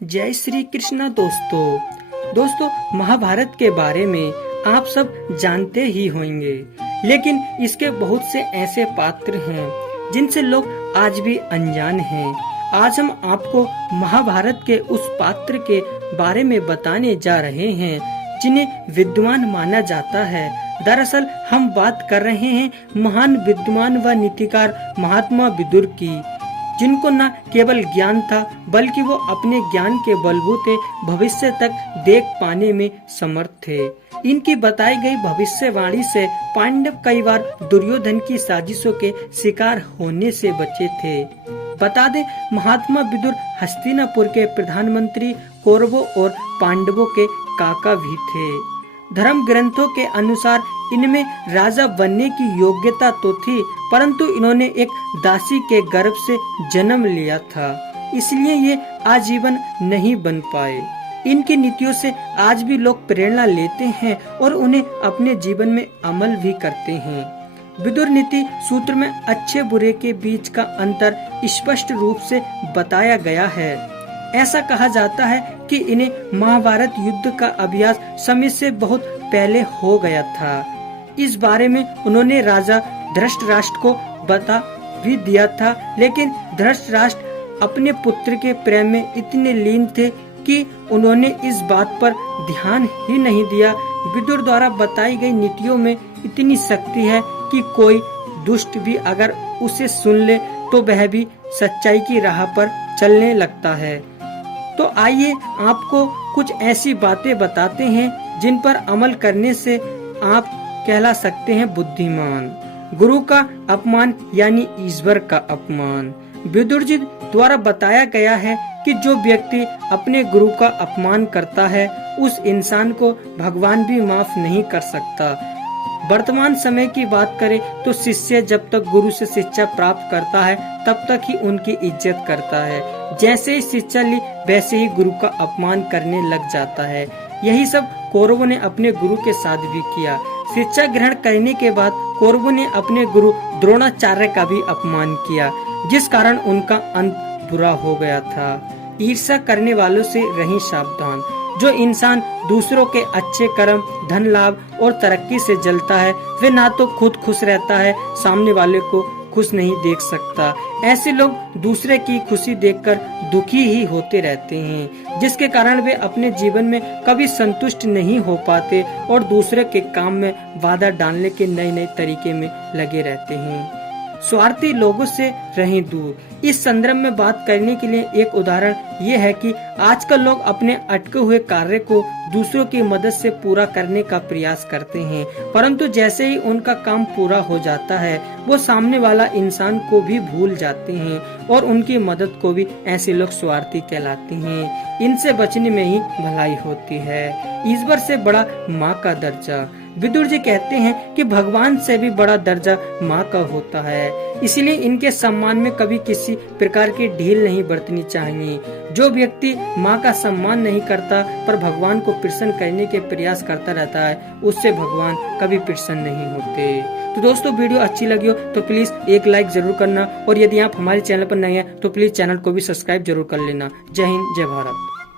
जय श्री कृष्णा दोस्तों महाभारत के बारे में आप सब जानते ही होंगे, लेकिन इसके बहुत से ऐसे पात्र हैं जिनसे लोग आज भी अनजान हैं। आज हम आपको महाभारत के उस पात्र के बारे में बताने जा रहे हैं जिन्हें विद्वान माना जाता है। दरअसल हम बात कर रहे हैं महान विद्वान व नीतिकार महात्मा विदुर की, जिनको न केवल ज्ञान था बल्कि वो अपने ज्ञान के बलबूते भविष्य तक देख पाने में समर्थ थे। इनकी बताई गई भविष्यवाणी से पांडव कई बार दुर्योधन की साजिशों के शिकार होने से बचे थे। बता दें, महात्मा विदुर हस्तिनापुर के प्रधानमंत्री, कौरवों और पांडवों के काका भी थे। धर्म ग्रंथों के अनुसार इनमें राजा बनने की योग्यता तो थी, परंतु इन्होंने एक दासी के गर्भ से जन्म लिया था, इसलिए ये आजीवन नहीं बन पाए। इनकी नीतियों से आज भी लोग प्रेरणा लेते हैं और उन्हें अपने जीवन में अमल भी करते हैं। विदुर नीति सूत्र में अच्छे बुरे के बीच का अंतर स्पष्ट रूप से बताया गया है। ऐसा कहा जाता है कि इन्हें महाभारत युद्ध का अभ्यास समय से बहुत पहले हो गया था। इस बारे में उन्होंने राजा धृतराष्ट्र को बता भी दिया था, लेकिन धृतराष्ट्र अपने पुत्र के प्रेम में इतने लीन थे कि उन्होंने इस बात पर ध्यान ही नहीं दिया। विदुर द्वारा बताई गई नीतियों में इतनी शक्ति है कि कोई दुष्ट भी अगर उसे सुन ले तो वह भी सच्चाई की राह पर चलने लगता है। तो आइए आपको कुछ ऐसी बातें बताते हैं जिन पर अमल करने से आप कहला सकते हैं बुद्धिमान। गुरु का अपमान यानी ईश्वर का अपमान। विदुर जी द्वारा बताया गया है कि जो व्यक्ति अपने गुरु का अपमान करता है उस इंसान को भगवान भी माफ नहीं कर सकता। वर्तमान समय की बात करें तो शिष्य जब तक गुरु से शिक्षा प्राप्त करता है तब तक ही उनकी इज्जत करता है। जैसे ही शिक्षा ली वैसे ही गुरु का अपमान करने लग जाता है। यही सब कौरवों ने अपने गुरु के साथ भी किया। शिक्षा ग्रहण करने के बाद कौरवों ने अपने गुरु द्रोणाचार्य का भी अपमान किया, जिस कारण उनका अंत बुरा हो गया था। ईर्ष्या करने वालों से रहें सावधान। जो इंसान दूसरों के अच्छे कर्म, धन लाभ और तरक्की से जलता है वे ना तो खुद खुश रहता है, सामने वाले को खुश नहीं देख सकता। ऐसे लोग दूसरे की खुशी देखकर दुखी ही होते रहते हैं, जिसके कारण वे अपने जीवन में कभी संतुष्ट नहीं हो पाते और दूसरे के काम में बाधा डालने के नए नए तरीके में लगे रहते हैं। स्वार्थी लोगों से रहें दूर। इस संदर्भ में बात करने के लिए एक उदाहरण ये है कि आजकल लोग अपने अटके हुए कार्य को दूसरों की मदद से पूरा करने का प्रयास करते हैं, परंतु जैसे ही उनका काम पूरा हो जाता है वो सामने वाला इंसान को भी भूल जाते हैं और उनकी मदद को भी। ऐसे लोग स्वार्थी कहलाते हैं। इनसे बचने में ही भलाई होती है। ईश्वर से बड़ा माँ का दर्जा। विदुर जी कहते हैं कि भगवान से भी बड़ा दर्जा माँ का होता है, इसलिए इनके सम्मान में कभी किसी प्रकार की ढील नहीं बरतनी चाहिए। जो व्यक्ति माँ का सम्मान नहीं करता पर भगवान को प्रसन्न करने के प्रयास करता रहता है उससे भगवान कभी प्रसन्न नहीं होते। तो दोस्तों, वीडियो अच्छी लगी हो तो प्लीज एक लाइक जरूर करना और यदि आप हमारे चैनल पर नए हैं तो प्लीज चैनल को भी सब्सक्राइब जरूर कर लेना। जय हिंद, जय भारत।